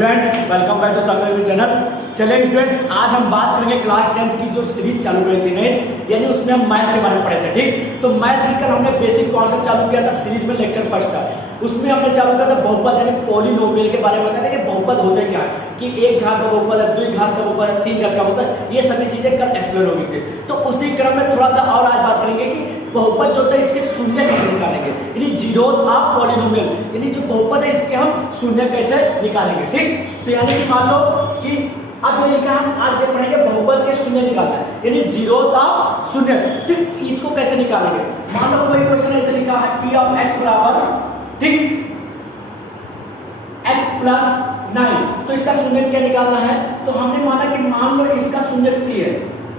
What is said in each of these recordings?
Students, welcome back to success channel. चलिए students, आज हम बात करेंगे क्लास 10 की जो सीरीज चालू करी थी नहीं, यानी उसमें हम मैथ्स के बारे में पढ़े थे। ठीक, तो मैथ्स सीखकर हमने बेसिक कॉन्सेप्ट चालू किया था। सीरीज में लेक्चर फर्स्ट था, उसमें हमने चालू किया था बहुपद यानी पॉलिनोमियल के बारे में बताया था कि बहुपद होते क्या है, कि एक घात का बहुपद है, द्वि घात का बहुपद है, तीन घात का बहुपद है, ये सभी चीजें कल एक्सप्लेन होगी थी। तो उसी क्रम में थोड़ा सा और आज बात करेंगे कि बहुपद जो होता है इसके शून्य कैसे निकालेंगे, यानी जीरोथ ऑफ पॉलिनोमियल, यानी जो बहुपद है इसके हम शून्य कैसे निकालेंगे। ठीक, तो यानी कि मान लो कि अब ये लिखा हम आज ये पढ़ेंगे बहुपद के शून्य निकालना है, यानी जीरोथ ऑफ शून्य। ठीक, इसको कैसे निकालेंगे? मान लो कोई क्वेश्चन ऐसे लिखा है p ऑफ x बराबर, ठीक, x प्लस 9, तो इसका शून्य क्या निकालना है? तो हमने माना कि मान लो इसका शून्य c है,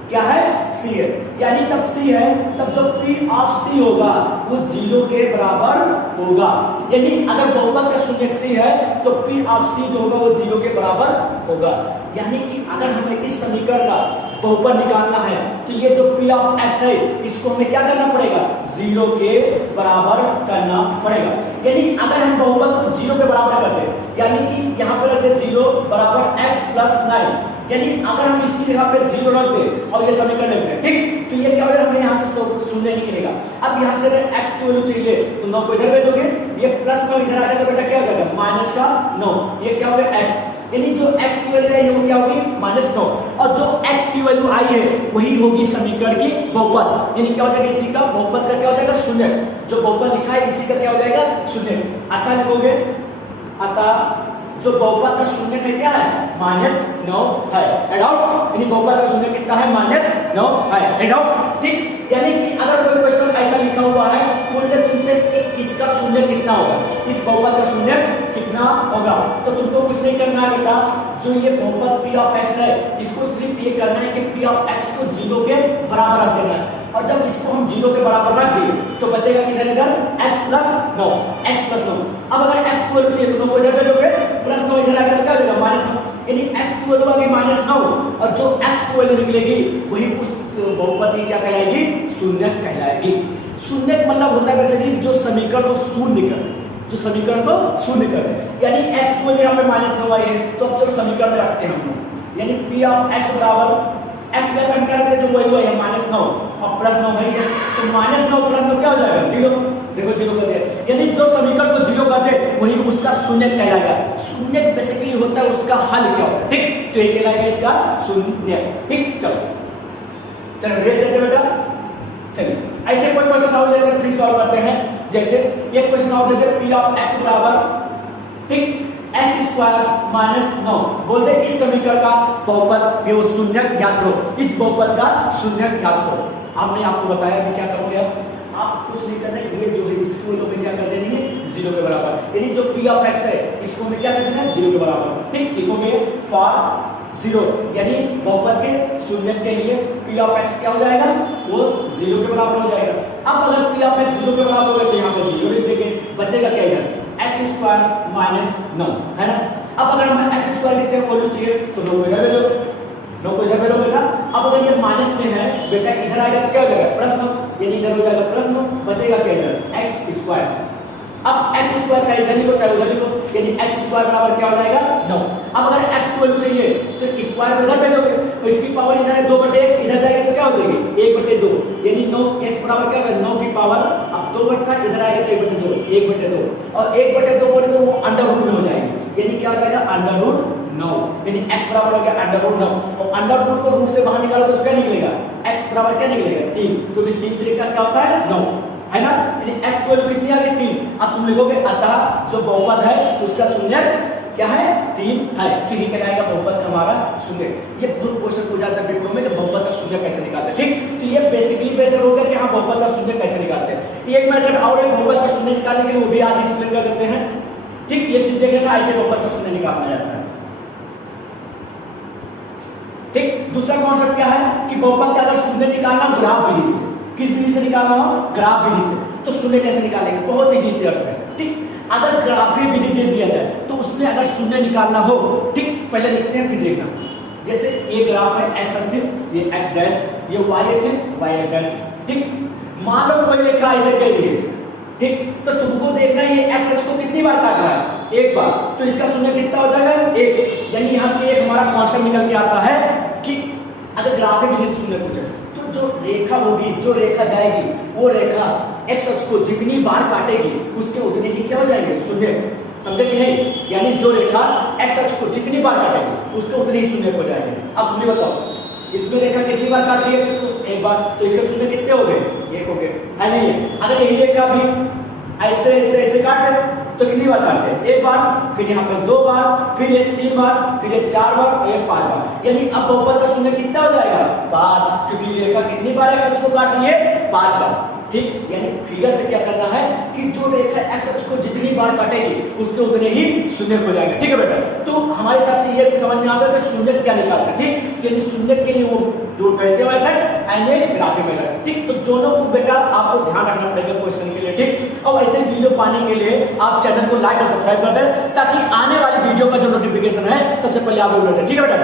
क्या है? c है, यानी तब c है तब जो p ऑफ c होगा वो 0 के बराबर होगा। यानी अगर बहुपद का शून्य c है तो p ऑफ c जो होगा वो 0 के बराबर होगा। यानी कि अगर हमें इस समीकरण का बहुपद निकालना है तो ये जो p ऑफ x है इसको हमें क्या करना पड़ेगा? 0 के बराबर करना पड़ेगा। यानी अगर हम बहुपद को 0 के बराबर करते हैं, यानी कि यहाँ पर रखते 0 बराबर x प्लस 9, यानी अगर हम इसकी जगह पे 0 रख दें और ये समीकरण लिख दें, ठीक, तो ये क्या होगा? हमें यहाँ से शून्य निकलेगा। अब यहाँ से अगर x की वैल्यू चाहिए तो 9 को इधर भेजोगे, ये प्लस में इधर आ जाएगा, बेटा क्या हो जाएगा? माइनस का 9, ये क्या होगा? x, यानी जो x की वैल्यू है वो क्या होगी? -9, और जो x की वैल्यू आई है वही होगी समीकरण की बहुपद। यानी क्या हो जाएगा? इसी का बहुपद का क्या हो जाएगा? शून्य। जो बहुपद लिखा है इसी का क्या हो जाएगा? शून्य। अतः लिखोगे, अतः जो बहुपद का शून्य है क्या है? -9 है। डाउट? यानी बहुपद का शून्य कितना है? -9 है। डाउट? ठीक, यानी कि अगर कोई क्वेश्चन ऐसा लिखा हुआ है बोलते तुमसे कि इसका शून्य कितना होगा, इस बहुपद का शून्य कितना होगा, तो तुमको कुछ नहीं करना है बेटा। जो ये बहुपद p ऑफ x है इसको सिर्फ ये करना है कि p ऑफ x को 0 के बराबर रख देना है, और जब इसको हम 0 के बराबर रख देंगे तो बचेगा किधर? इधर x प्लस 9, x प्लस 9। अब अगर x की वैल्यू चाहिए तो 9 को इधर भेजोगे, प्लस 9 इधर आएगा तो क्या हो जाएगा? -9, यानी x की वैल्यू आ गई -9, और जो x की वैल्यू निकलेगी वही उस बहुपद की क्या कहलाएगी? शून्य कहलाएगी। शून्य मतलब होता है बेसिकली जो समीकरण को शून्य कर दे, जो समीकरण को शून्य कर दे। यानी x की वैल्यू यहाँ पे -9 आई है तो अब चलो समीकरण में रखते हैं हम लोग, यानी p ऑफ x बराबर x का हम क्या रखते हैं? जो वैल्यू है -9 और +9 है, तो -9 प्लस 9 क्या हो जाएगा? 0। देखो 0 कर दिया, यानी जो समीकरण को 0 कर दे वही उसका शून्य कहलाएगा। शून्य बेसिकली होता है उसका हल क्या होता है, ठीक, तो ये कहलाएगा इसका शून्य। ठीक, चलो ये चलते बेटा। चलिए ऐसे कोई क्वेश्चन और लेते हैं, फिर सॉल्व करते हैं। जैसे एक क्वेश्चन और लेते हैं, p ऑफ x बराबर, ठीक, x² -9, बोलते हैं इस समीकरण का बहुपद ये शून्य ज्ञात करो, इस बहुपद का शून्य ज्ञात करो। हमने आपको बताया कि क्या करोगे, आप कुछ नहीं करना है, ये जो है इसको लोग क्या कर देनी है? 0 के बराबर, यानी जो p ऑफ x है इसको हमें क्या कर देना है? 0 के बराबर। ठीक, लिखोगे फॉर 0, यानी बहुपद के शून्य के लिए p ऑफ x क्या हो जाएगा? वो 0 के बराबर हो जाएगा। अब अगर p ऑफ x 0 के बराबर हो गया तो यहाँ पे 0 लिख देंगे, बचेगा क्या? इधर x² -9 है ना। अब अगर हमें x² की जगह वैल्यू चाहिए तो 9 को इधर भेजोगे, 9 को इधर भेजोगे ना। अब अगर ये माइनस में है बेटा, इधर आएगा तो क्या हो जाएगा? +9, यानी इधर हो जाएगा +9, बचेगा क्या? इधर x²। अब x² चाहे इधर लिखो चाहे उधर लिखो, यानी x² बराबर क्या हो जाएगा? 9। अब अगर x की वैल्यू चाहिए तो स्क्वायर को इधर भेजोगे, तो इसकी पावर इधर है 2/1, इधर जाएगा तो क्या हो जाएगी? 1/2, यानी 9 x बराबर क्या होगा? 9 की पावर, अब 2 बटा इधर आएगा तो 1/2, 1/2, और 1/2 बोले तो वो अंडर रूट में हो जाएगी, यानी क्या हो जाएगा? √9, यानी x बराबर हो गया √9, और अंडर रूट को रूट से बाहर निकालोगे तो क्या निकलेगा? x बराबर क्या निकलेगा? 3, क्योंकि 3 3 का क्या होता है? 9 है ना। यानी x की वैल्यू कितनी आ गई? 3। अब तुम लिखोगे अतः जो बहुपद है उसका शून्य क्या है? 3 है। ठीक, ये कहलाएगा बहुपद हमारा शून्य। ये बहुत क्वेश्चन पूछा जाता है पेपर में कि बहुपद का शून्य कैसे निकालते हैं। ठीक, तो ये बेसिकली बेस्ड होगा कि हाँ बहुपद का शून्य कैसे निकालते हैं। एक मेथड और है बहुपद का शून्य निकालने के लिए, वो भी आज एक्सप्लेन कर देते हैं। ठीक, ये चीज देख लेना, ऐसे बहुपद का शून्य निकाला जाता है। ठीक, दूसरा कॉन्सेप्ट क्या है कि बहुपद का अगर शून्य निकालना ग्राफ विधि से, किस विधि से निकालना हो? ग्राफ विधि से। तो शून्य कैसे निकालेंगे? बहुत ही इजी है। ठीक, अगर ग्राफीय विधि दे दिया जाए तो उसमें अगर शून्य निकालना हो, ठीक, पहले लिखते हैं फिर देखना। जैसे ये ग्राफ है x एक्सिस, ये x डैश, ये y एक्सिस, y डैश। ठीक, मान लो कोई रेखा ऐसे कह दी है, ठीक, तो तुमको देखना है ये एक्स अक्ष को कितनी बार काट रहा है, एक बार, तो इसका शून्य कितना हो जाएगा, एक। यानी यहाँ से एक हमारा कॉन्सेप्ट निकल के आता है कि अगर ग्राफ में विधि शून्य पूछे तो जो रेखा होगी, जो रेखा जाएगी, वो रेखा एक्स अक्ष को जितनी बार काटेगी उसके उतने ही क्या हो जाएंगे, शून्य। समझे कि नहीं? यानी जो रेखा एक्स अक्ष को जितनी बार काटेगी उसके उतने ही शून्य हो जाएंगे। अब मुझे बताओ, इसमें रेखा कितनी बार काट रही है एक्स को, एक बार, तो इसके शून्य कितने हो गए, एक हो गए, है नहीं? अगर यही रेखा भी ऐसे ऐसे ऐसे काटे तो कितनी बार काटते, एक बार, फिर यहाँ पे दो बार, फिर ये तीन बार, फिर ये चार बार और ये पांच बार। यानी अब बहुपद का शून्य कितना हो जाएगा, पांच, क्योंकि ये रेखा कितनी बार एक्स अक्ष को काट रही है, पांच बार। ठीक, यानी फिगर से क्या करना है कि जो रेखा एक्स अक्ष को जितनी बार काटेगी उसके उतने ही शून्य हो जाएंगे। ठीक है बेटा, तो हमारे हिसाब से ये समझ में आ गया कि शून्य क्या निकालना है। ठीक, यानी शून्य के लिए वो जो कहते हुए थे एंड ग्राफिक मेथड। ठीक, तो दोनों को बेटा आपको ध्यान रखना पड़ेगा क्वेश्चन के लिए। ठीक, और ऐसे वीडियो पाने के लिए आप चैनल को लाइक और सब्सक्राइब कर दें ताकि आने वाली वीडियो का जो नोटिफिकेशन है सबसे पहले आप लोग मिलते हैं। ठीक है बेटा,